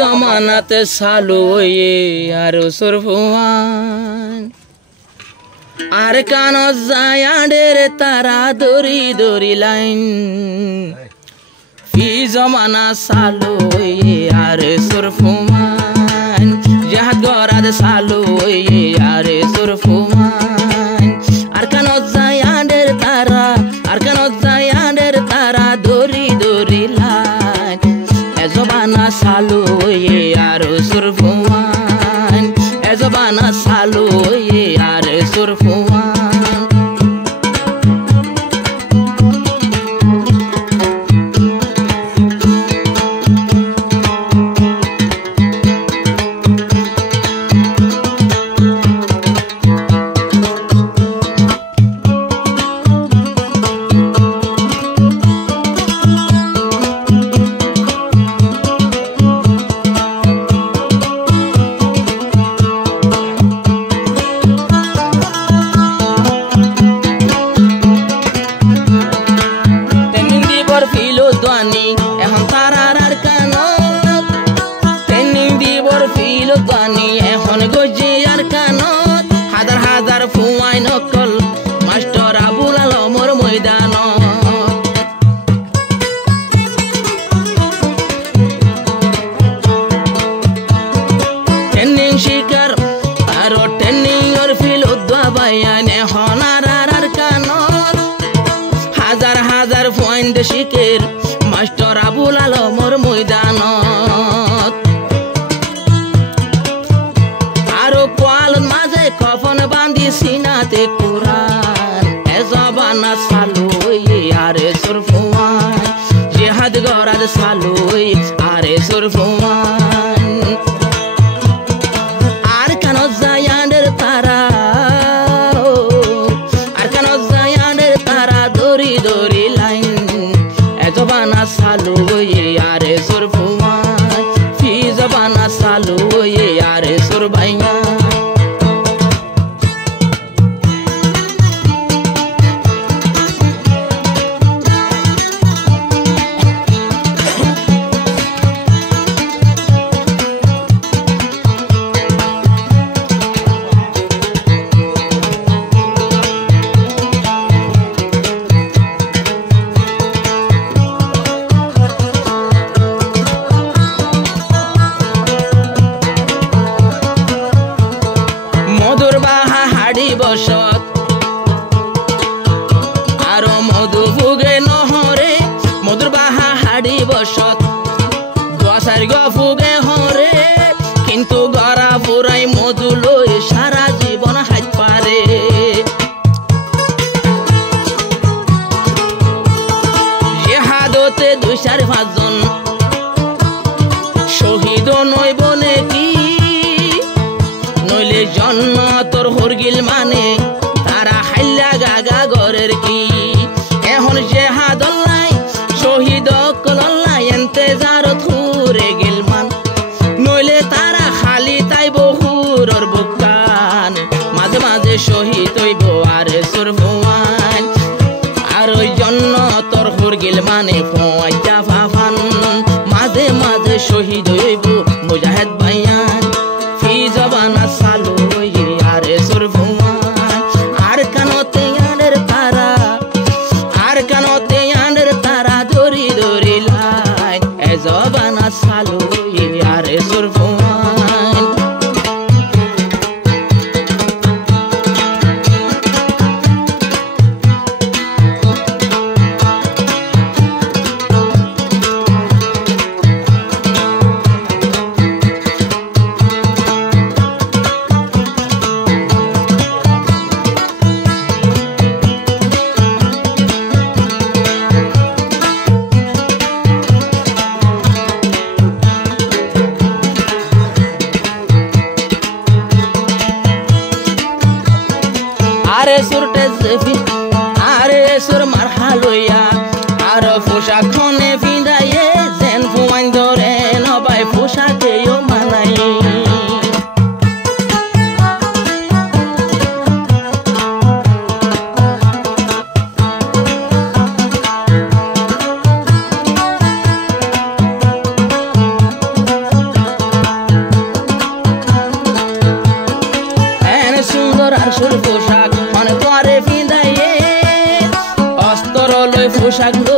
জমানাতে সালু হয়ে আর সরফুয়ান আর কান জায়াডের তারা দড়ি দড়ি লাইন ফি জমানা সালু হয়ে আর সরফুয়ান জাহাদ গরাদ সালু হয়ে আর সরফুয়ান আর কান জায়াডের তারা দড়ি দড়ি লাইন এ জমানা সালু হয়ে আর সরফুয়ান এ জমানা সালু হয়ে আর সরফুয়ান এখন তারার আর কেন ট্রেনিং দিবর ফিল গানি এখন গজি আর কেন হাজার হাজার ফুয়াই নকল মাস্টার আবুল আলমর ময়দান ট্রেনিং শিকার আর ট্রেনিং ওর ফিল উদ্ভাবায়ান এখন আর কেন হাজার হাজার ফুয়াইন শিখের মাস্টার আবুল আলমর ময়দানত আরো কোয়াল মাঝে কফন বান্ধি সিনাতে কুরআন এ জবানা সালু আরে সরফুয়ান জিহাদ গরাদ সালু আরে সরফুয়ান আর কেন জায়ানের তারা দড়ি দড়ি লাইন জবানা সালু আরে সরফুয়ান ফি জবানা সালু আরে সরবাইয়া বসত আরো মধু ফুগে নহরে মধুর বাহা হাড়ি বসত দশার গ ফুগে হরে কিন্তু গড়া ফুরাই মধু লই সারা জীবন হাত পারে জিহাদতে 2-4-5 জন শহীদ নইব নাকি নইলে জন্নতর হরগিল মানে তারা হাইলা গাগা গরের কি এখন জেহাদল্লাই শহীদ কল্লাই এন্তেজার থুরে গিল মান নইলে তারা খালি তাই বহুরর বুকান মাঝে মাঝে শহীদ হইব আরে সরফুয়ান আর ওই জন্নতর হরগিল মানে ফোয়াইয়া ফাফান মাঝে মাঝে শহীদ হইব মুজাহিদ ভাইয়ান ফি জবানা সালু আরে সরফুয়ান আর কানতে আনের তারা দড়ি দড়ি লাইন এ জবানা সালু আরে সরফুয়ান আরে সুরটে জেফি আরে সুর মারহালইয়া আর পোশাক খনে ফিন্দায়ে জেন ফুয়াইন ধরে নবাই পোশাকেও মানাই পোশাক